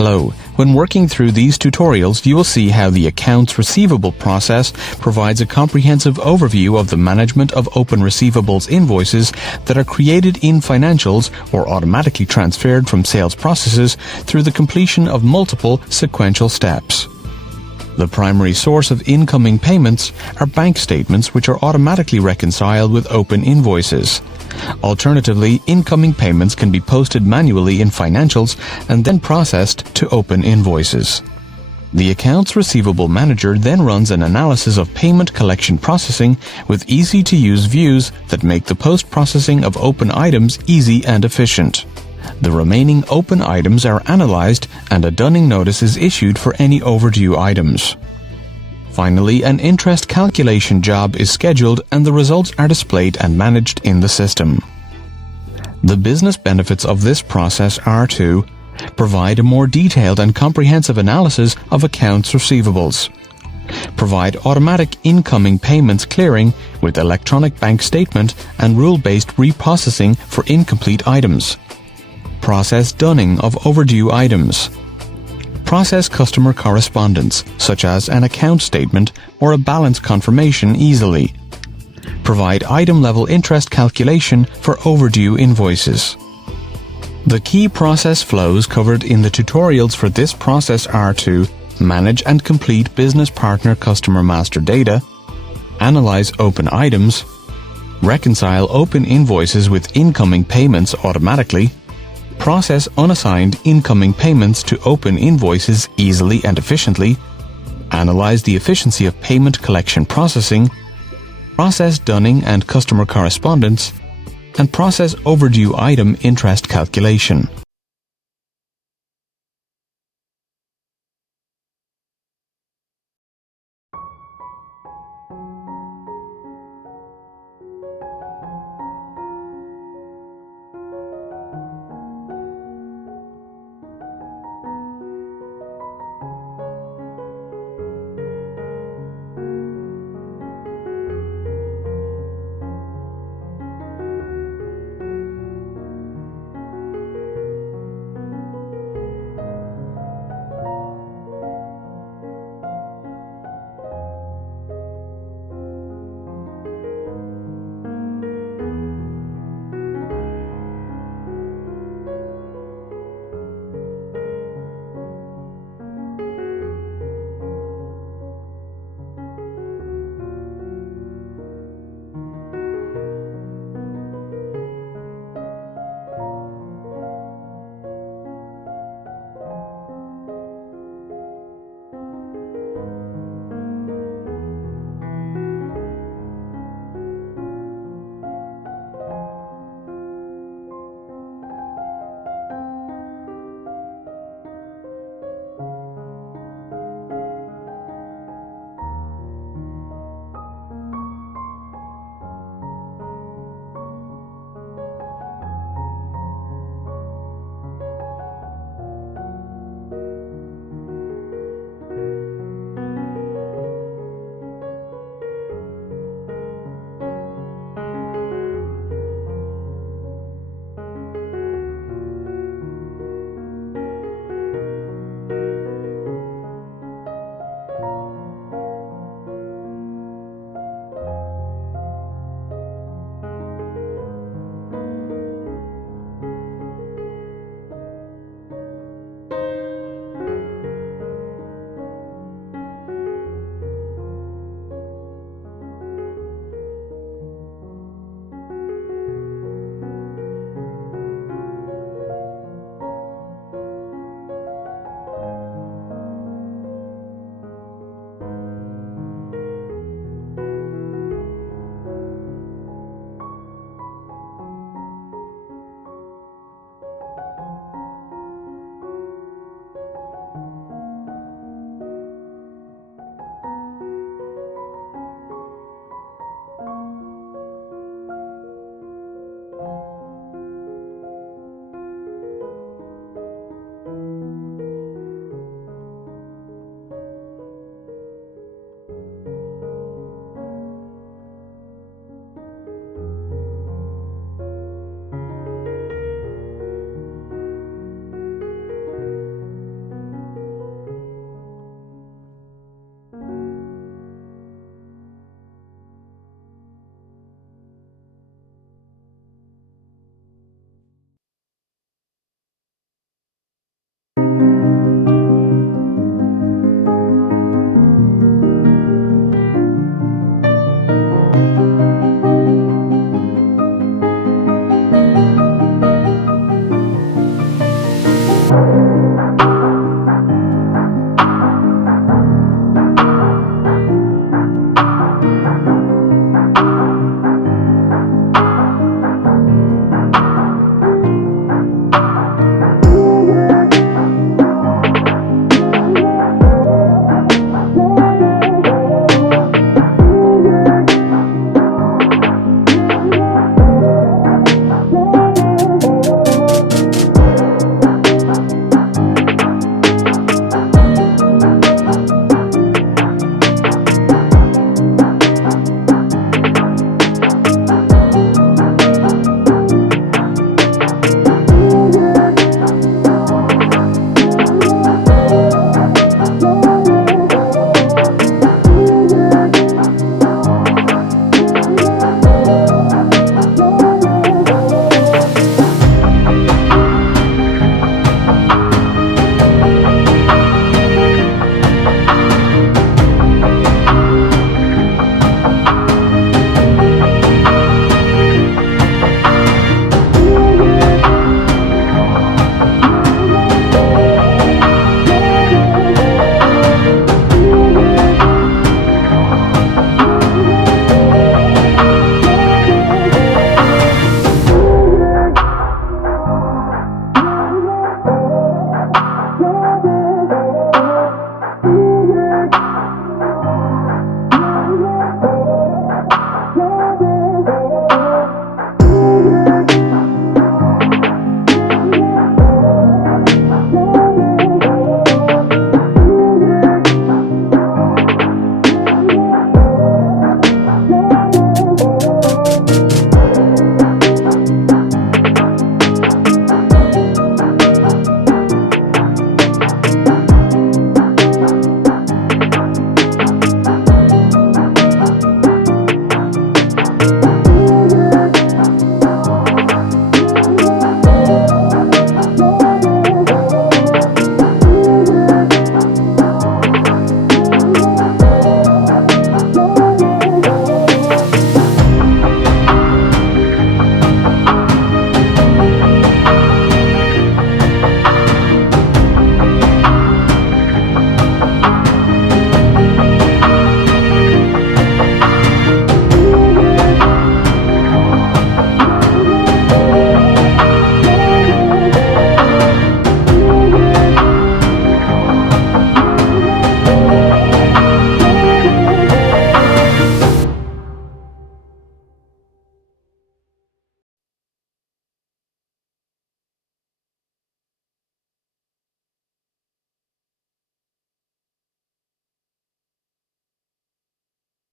Hello. When working through these tutorials, you will see how the Accounts Receivable process provides a comprehensive overview of the management of open receivables invoices that are created in financials or automatically transferred from sales processes through the completion of multiple sequential steps. The primary source of incoming payments are bank statements which are automatically reconciled with open invoices. Alternatively, incoming payments can be posted manually in financials and then processed to open invoices. The Accounts Receivable Manager then runs an analysis of payment collection processing with easy-to-use views that make the post-processing of open items easy and efficient. The remaining open items are analyzed and a dunning notice is issued for any overdue items. Finally, an interest calculation job is scheduled and the results are displayed and managed in the system. The business benefits of this process are to provide a more detailed and comprehensive analysis of accounts receivables, provide automatic incoming payments clearing with electronic bank statement and rule-based reprocessing for incomplete items, process dunning of overdue items, process customer correspondence, such as an account statement or a balance confirmation easily. Provide item-level interest calculation for overdue invoices. The key process flows covered in the tutorials for this process are to manage and complete business partner customer master data, analyze open items, reconcile open invoices with incoming payments automatically, process unassigned incoming payments to open invoices easily and efficiently, analyze the efficiency of payment collection processing, process dunning and customer correspondence, and process overdue item interest calculation.